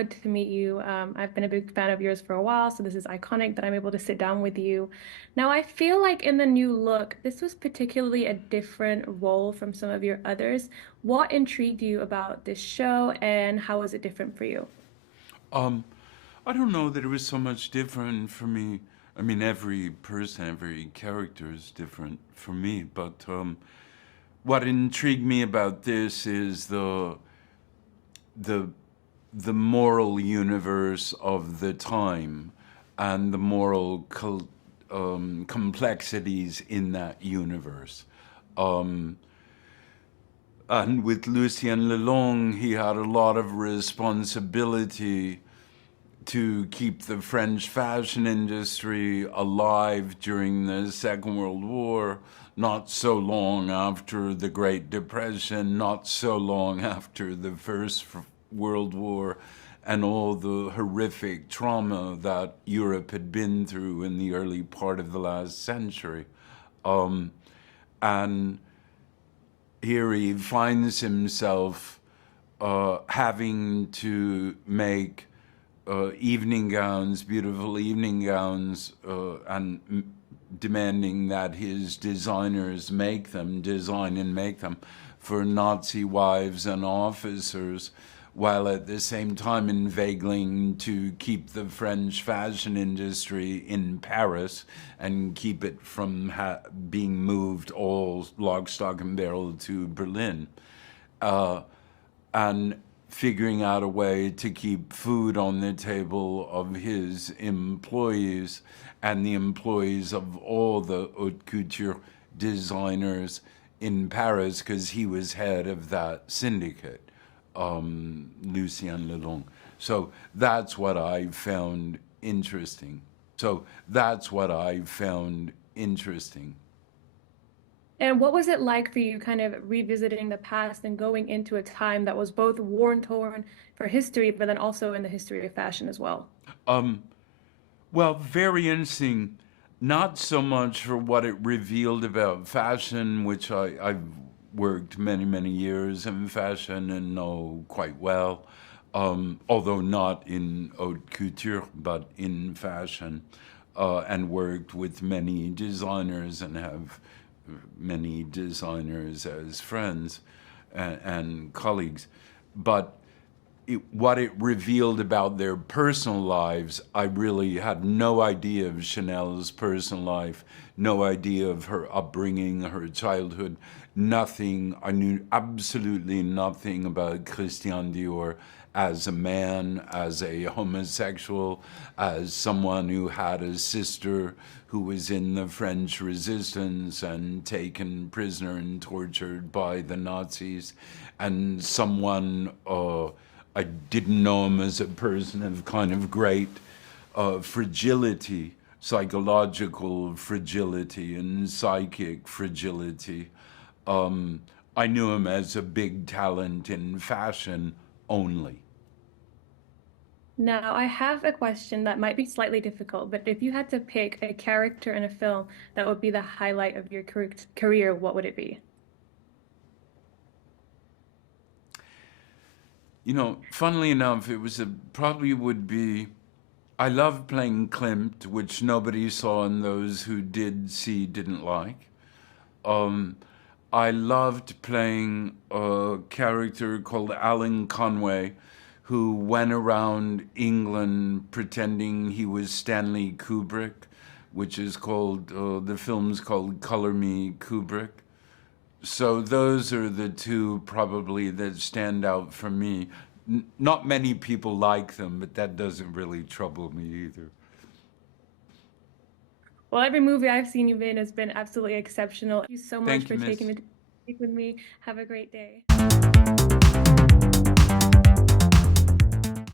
good to meet you. I've been a big fan of yours for a while, so this is iconic that I'm able to sit down with you. Now, I feel like in the new look, this was particularly a different role from some of your others. What intrigued you about this show, and how was it different for you? Um, I don't know that it was so much different for me. I mean, every person, every character is different for me. But what intrigued me about this is the the moral universe of the time and the moral complexities in that universe. Um, and with Lucien Lelong, he had a lot of responsibility to keep the French fashion industry alive during the Second World War, not so long after the Great Depression, not so long after the First World War, and all the horrific trauma that Europe had been through in the early part of the last century. Um, and here he finds himself having to make evening gowns, beautiful evening gowns, and demanding that his designers make them, design and make them for Nazi wives and officers, while at the same time inveigling to keep the French fashion industry in Paris and keep it from being moved all lock, stock, and barrel to Berlin. And figuring out a way to keep food on the table of his employees and the employees of all the haute couture designers in Paris, because he was head of that syndicate, Lucien Lelong. So that's what I found interesting. So that's what I found interesting. And what was it like for you kind of revisiting the past and going into a time that was both war-torn for history, but then also in the history of fashion as well? Um, Well, very interesting. Not so much for what it revealed about fashion, which I've worked many, many years in fashion and know quite well, although not in haute couture, but in fashion, and worked with many designers and have many designers as friends and colleagues. But what it revealed about their personal lives, I really had no idea of Chanel's personal life, no idea of her upbringing, her childhood, nothing. I knew absolutely nothing about Christian Dior as a man, as a homosexual, as someone who had a sister who was in the French resistance and taken prisoner and tortured by the Nazis, and someone I didn't know him as a person of kind of great fragility, psychological fragility and psychic fragility. Um, I knew him as a big talent in fashion only. Now, I have a question that might be slightly difficult, but if you had to pick a character in a film that would be the highlight of your career, what would it be? You know, funnily enough, it was probably would be. I loved playing Klimt, which nobody saw, and those who did see didn't like. Um, I loved playing a character called Alan Conway, who went around England pretending he was Stanley Kubrick, which is called, the film's called Color Me Kubrick. So those are the two probably that stand out for me. Not many people like them, but that doesn't really trouble me either. Well, every movie I've seen you in has been absolutely exceptional. Thank you so much Thank you, for taking miss. the time to speak with me. Have a great day.